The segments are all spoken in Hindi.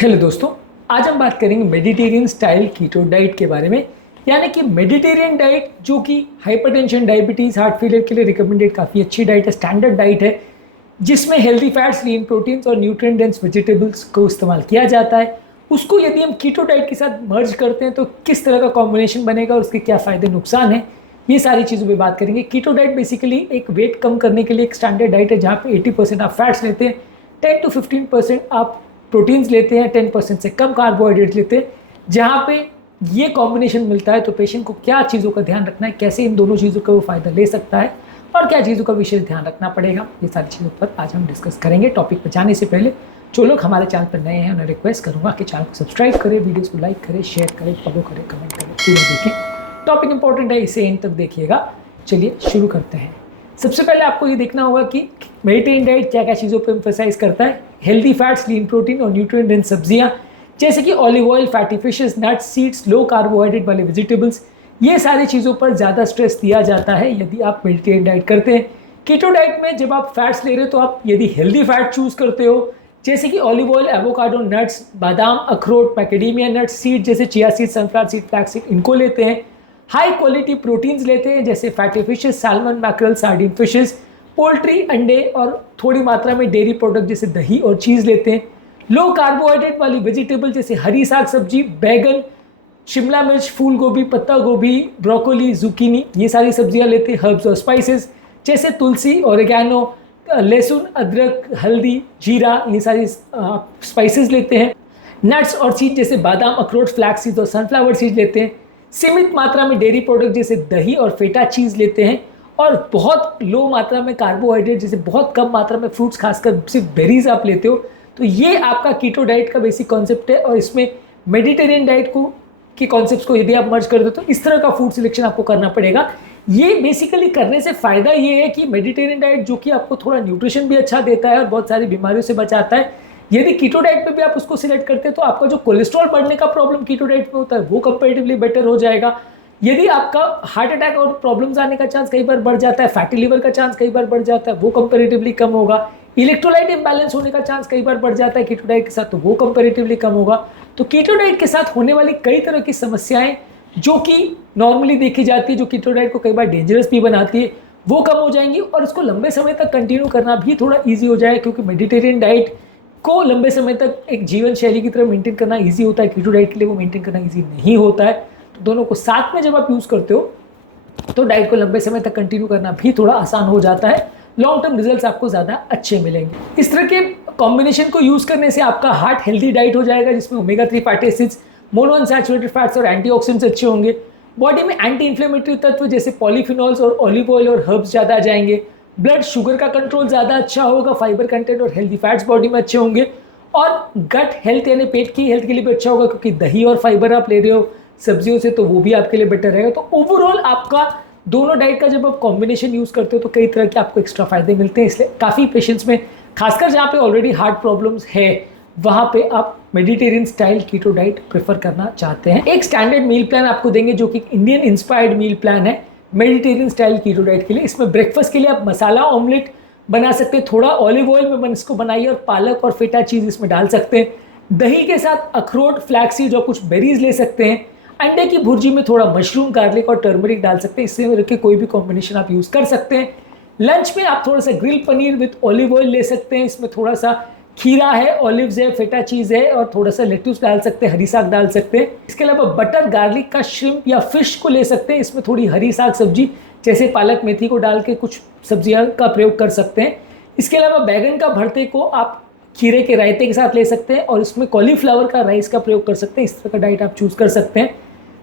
हेलो दोस्तों, आज हम बात करेंगे मेडिटेरियन स्टाइल कीटो डाइट के बारे में। यानी कि मेडिटेरियन डाइट जो कि हाइपरटेंशन, डायबिटीज़, हार्ट फेलियर के लिए रिकमेंडेड काफ़ी अच्छी डाइट है, स्टैंडर्ड डाइट है, जिसमें हेल्दी फैट्स, लीन प्रोटीन्स और न्यूट्रिएंट डेंस वेजिटेबल्स को इस्तेमाल किया जाता है। उसको यदि हम कीटो डाइट के साथ मर्ज करते हैं तो किस तरह का कॉम्बिनेशन बनेगा और उसके क्या फ़ायदे नुकसान हैं, ये सारी चीज़ों पे बात करेंगे। कीटो डाइट बेसिकली एक वेट कम करने के लिए एक स्टैंडर्ड डाइट है, जहाँ पे 80% आप फैट्स लेते हैं, 10 to 15% आप प्रोटीन्स लेते हैं, 10% से कम कार्बोहाइड्रेट लेते हैं। जहाँ पे ये कॉम्बिनेशन मिलता है तो पेशेंट को क्या चीज़ों का ध्यान रखना है, कैसे इन दोनों चीज़ों का वो फ़ायदा ले सकता है और क्या चीज़ों का विशेष ध्यान रखना पड़ेगा, ये सारी चीज़ों पर आज हम डिस्कस करेंगे। टॉपिक पर जाने से पहले जो लोग हमारे चैनल पर नए हैं उन्हें रिक्वेस्ट करूँगा कि चैनल को सब्सक्राइब करें, वीडियोज़ को लाइक करें, शेयर करें, फॉलो करें, कमेंट करें, पूरा देखें। टॉपिक इंपॉर्टेंट है, इसे एंड तक देखिएगा। चलिए शुरू करते हैं। सबसे पहले आपको ये देखना होगा कि मेडिटेरियन डाइट क्या क्या चीज़ों पर एम्फेसाइज करता है। हेल्दी फैट्स, लीन प्रोटीन और न्यूट्रिएंट डेंस सब्जियां जैसे कि olive oil, fatty fishes, nuts, seeds, लो कार्बोहाइड्रेट वाले वेजिटेबल्स, ये सारी चीज़ों पर ज़्यादा स्ट्रेस दिया जाता है यदि आप मेडिटेरियन डाइट करते हैं। कीटो डाइट में जब आप फैट्स ले रहे हो तो आप यदि हेल्दी फैट चूज़ करते हो जैसे कि ऑलिव ऑयल, एवोकाडो, नट्स, बादाम, अखरोट, मैकेडेमिया नट्स, सीड जैसे chia seed, sunflower seed, flax seed, इनको लेते हैं। हाई क्वालिटी प्रोटीन्स लेते हैं जैसे fatty fishes, salmon, mackerel, sardine fishes, poultry, अंडे और थोड़ी मात्रा में डेयरी प्रोडक्ट जैसे दही और चीज़ लेते हैं। लो कार्बोहाइड्रेट वाली वेजिटेबल जैसे हरी साग सब्जी, बैगन, शिमला मिर्च, फूल गोभी, पत्ता गोभी, ब्रोकोली, जुकीनी, ये सारी सब्जियां लेते हैं। हर्ब्स और स्पाइसेस जैसे तुलसी, ओरिगैनो, लहसुन, अदरक, हल्दी, जीरा, ये सारी स्पाइसेस लेते हैं। नट्स और सीड जैसे बादाम, अखरोट, फ्लैक्स सीड और सनफ्लावर सीड लेते हैं। सीमित मात्रा में डेयरी प्रोडक्ट जैसे दही और फेटा चीज़ लेते हैं और बहुत लो मात्रा में कार्बोहाइड्रेट जैसे बहुत कम मात्रा में फ्रूट्स, खासकर सिर्फ बेरीज आप लेते हो। तो ये आपका कीटो डाइट का बेसिक कॉन्सेप्ट है और इसमें मेडिटेरियन डाइट को के कॉन्सेप्ट्स को यदि आप मर्ज कर दो तो इस तरह का फूड सिलेक्शन आपको करना पड़ेगा। ये बेसिकली करने से फ़ायदा ये है कि मेडिटेरियन डाइट जो कि आपको थोड़ा न्यूट्रिशन भी अच्छा देता है और बहुत सारी बीमारियों से बचाता है, यदि कीटो डाइट पे भी आप उसको सिलेक्ट करते हैं तो आपका जो कोलेस्ट्रॉल बढ़ने का प्रॉब्लम कीटो डाइट में होता है वो कंपैरेटिवली बेटर हो जाएगा। यदि आपका हार्ट अटैक और प्रॉब्लम्स आने का चांस कई बार बढ़ जाता है, फैटी लिवर का चांस कई बार बढ़ जाता है, वो कंपैरेटिवली कम होगा। इलेक्ट्रोलाइट इम्बैलेंस होने का चांस कई बार बढ़ जाता है कीटो डाइट के साथ, तो वो कंपैरेटिवली कम होगा। तो कीटो डाइट के साथ होने वाली कई तरह की समस्याएं जो कि नॉर्मली देखी जाती है, जो कीटो डाइट को कई बार डेंजरस भी बनाती है, वो कम हो जाएंगी और इसको लंबे समय तक कंटिन्यू करना भी थोड़ा ईजी हो जाएगा, क्योंकि मेडिटेरियन डाइट को लंबे समय तक एक जीवन शैली की तरह मेंटेन करना ईजी होता है। कीटो डाइट के लिए वो मेंटेन करना ईजी नहीं होता है। तो दोनों को साथ में जब आप यूज़ करते हो तो डाइट को लंबे समय तक कंटिन्यू करना भी थोड़ा आसान हो जाता है। लॉन्ग टर्म रिजल्ट्स आपको ज़्यादा अच्छे मिलेंगे। इस तरह के कॉम्बिनेशन को यूज़ करने से आपका हार्ट हेल्दी डाइट हो जाएगा, जिसमें omega 3 fatty acids, mono unsaturated fats और एंटीऑक्सीडेंट्स अच्छे होंगे। बॉडी में एंटी इन्फ्लेमेटरी तत्व जैसे पॉलीफिनॉल्स और ऑलिव ऑयल और हर्ब्स ज़्यादा आ जाएंगे। ब्लड शुगर का कंट्रोल ज़्यादा अच्छा होगा। फाइबर कंटेंट और हेल्दी फैट्स बॉडी में अच्छे होंगे और गट हेल्थ यानी पेट की हेल्थ के लिए भी अच्छा होगा, क्योंकि दही और फाइबर आप ले रहे हो सब्जियों से, तो वो भी आपके लिए बेटर रहेगा। तो ओवरऑल आपका दोनों डाइट का जब आप कॉम्बिनेशन यूज़ करते हो तो कई तरह के आपको एक्स्ट्रा फायदे मिलते हैं। इसलिए काफ़ी पेशेंट्स में, खासकर जहाँ पे ऑलरेडी हार्ट प्रॉब्लम्स है, वहाँ पे आप Mediterranean style keto diet prefer करना चाहते हैं। एक स्टैंडर्ड मील प्लान आपको देंगे जो कि इंडियन इंस्पायर्ड मील प्लान है मेडिटेरियन स्टाइल कीटो डाइट के लिए। इसमें ब्रेकफास्ट के लिए आप मसाला ऑमलेट बना सकते हैं, थोड़ा ऑलिव ऑयल में इसको बनाइए और पालक और फेटा चीज़ इसमें डाल सकते हैं। दही के साथ अखरोट, फ्लैक्सीड और कुछ बेरीज ले सकते हैं। अंडे की भुर्जी में थोड़ा मशरूम, गार्लिक और टर्मरिक डाल सकते हैं। इससे रख के कोई भी कॉम्बिनेशन आप यूज़ कर सकते हैं। लंच में आप थोड़ा सा grill paneer with olive oil ले सकते हैं। इसमें थोड़ा सा खीरा है, ऑलिव्स है, फेटा चीज़ है और थोड़ा सा लेट्यूस डाल सकते हैं, हरी साग डाल सकते हैं। इसके अलावा बटर गार्लिक का श्रिम्प या फिश को ले सकते हैं। इसमें थोड़ी हरी साग सब्जी जैसे पालक, मेथी को डाल के कुछ सब्जियां का प्रयोग कर सकते हैं। इसके अलावा बैगन का भरते को आप खीरे के रायते के साथ ले सकते हैं और इसमें कॉलीफ्लावर का राइस का प्रयोग कर सकते हैं। इस तरह का डाइट आप चूज़ कर सकते हैं।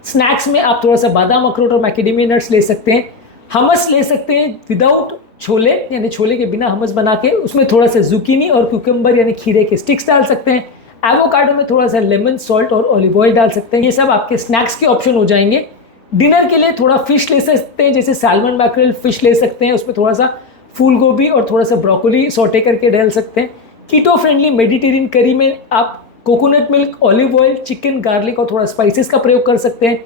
स्नैक्स में आप थोड़ा सा बादाम, अखरोट और मैकेडेमिया नट्स ले सकते हैं। हमस ले सकते हैं विदाउट छोले, यानी छोले के बिना हमस बना के, उसमें थोड़ा सा जुकीनी और क्यूकम्बर यानी खीरे के स्टिक्स डाल सकते हैं। एवोकाडो में थोड़ा सा लेमन, सॉल्ट और ऑलिव ऑयल डाल सकते हैं। ये सब आपके स्नैक्स के ऑप्शन हो जाएंगे। डिनर के लिए थोड़ा फिश ले सकते हैं, जैसे सैल्मन, मैकरेल फिश ले सकते हैं। उसमें थोड़ा सा फूल गोभी और थोड़ा सा ब्रोकोली सौटे करके डाल सकते हैं। कीटो फ्रेंडली मेडिटेरियन करी में आप coconut milk, olive oil, chicken, garlic और थोड़ा स्पाइसेस का प्रयोग कर सकते हैं।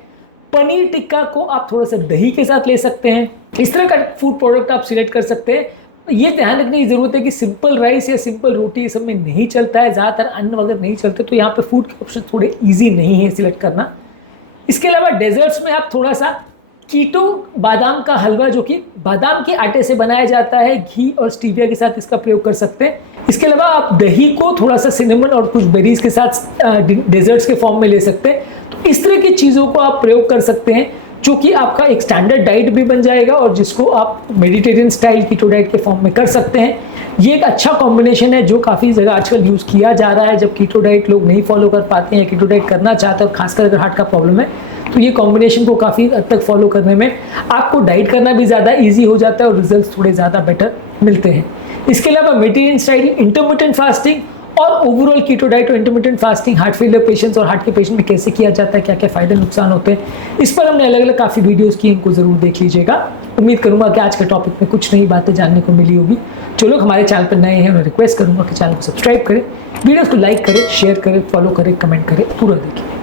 पनीर टिक्का को आप थोड़ा सा दही के साथ ले सकते हैं। इस तरह का फूड प्रोडक्ट आप सिलेक्ट कर सकते हैं। ये ध्यान रखने की ज़रूरत है कि सिंपल राइस या सिंपल रोटी ये सब में नहीं चलता है, ज़्यादातर अन्न वगैरह नहीं चलते, तो यहाँ पे फूड के ऑप्शन थोड़े ईजी नहीं है सिलेक्ट करना। इसके अलावा डेजर्ट्स में आप थोड़ा सा कीटो बादाम का हलवा, जो कि बादाम के आटे से बनाया जाता है, घी और स्टीविया के साथ इसका प्रयोग कर सकते हैं। इसके अलावा आप दही को थोड़ा सा सिनेमन और कुछ बेरीज के साथ डेजर्ट्स के फॉर्म में ले सकते हैं। तो इस तरह की चीज़ों को आप प्रयोग कर सकते हैं, जो कि आपका एक स्टैंडर्ड डाइट भी बन जाएगा और जिसको आप मेडिटेरियन स्टाइल कीटो डाइट के फॉर्म में कर सकते हैं। ये एक अच्छा कॉम्बिनेशन है जो काफ़ी जगह आजकल यूज़ किया जा रहा है। जब कीटो डाइट लोग नहीं फॉलो कर पाते हैं, कीटो डाइट करना चाहते हैं, और खासकर अगर हार्ट का प्रॉब्लम है, तो ये कॉम्बिनेशन को काफ़ी हद तक फॉलो करने में आपको डाइट करना भी ज़्यादा ईजी हो जाता है और रिजल्ट थोड़े ज़्यादा बेटर मिलते हैं। इसके अलावा मेडिटेरियन स्टाइल, इंटरमिटेंट फास्टिंग और ओवरऑल कीटो डाइट और intermittent fasting heart failure patients और हार्ट के पेशेंट में कैसे किया जाता है, क्या क्या फ़ायदे नुकसान होते हैं, इस पर हमने अलग अलग काफ़ी वीडियोस की, इनको ज़रूर देख लीजिएगा। उम्मीद करूंगा कि आज के टॉपिक में कुछ नई बातें जानने को मिली होगी। जो लोग हमारे चैनल पर नए हैं, मैं रिक्वेस्ट करूंगा कि चैनल को सब्सक्राइब करें, वीडियोस को लाइक करें, शेयर करें, फॉलो करें, कमेंट करें, पूरा देखें।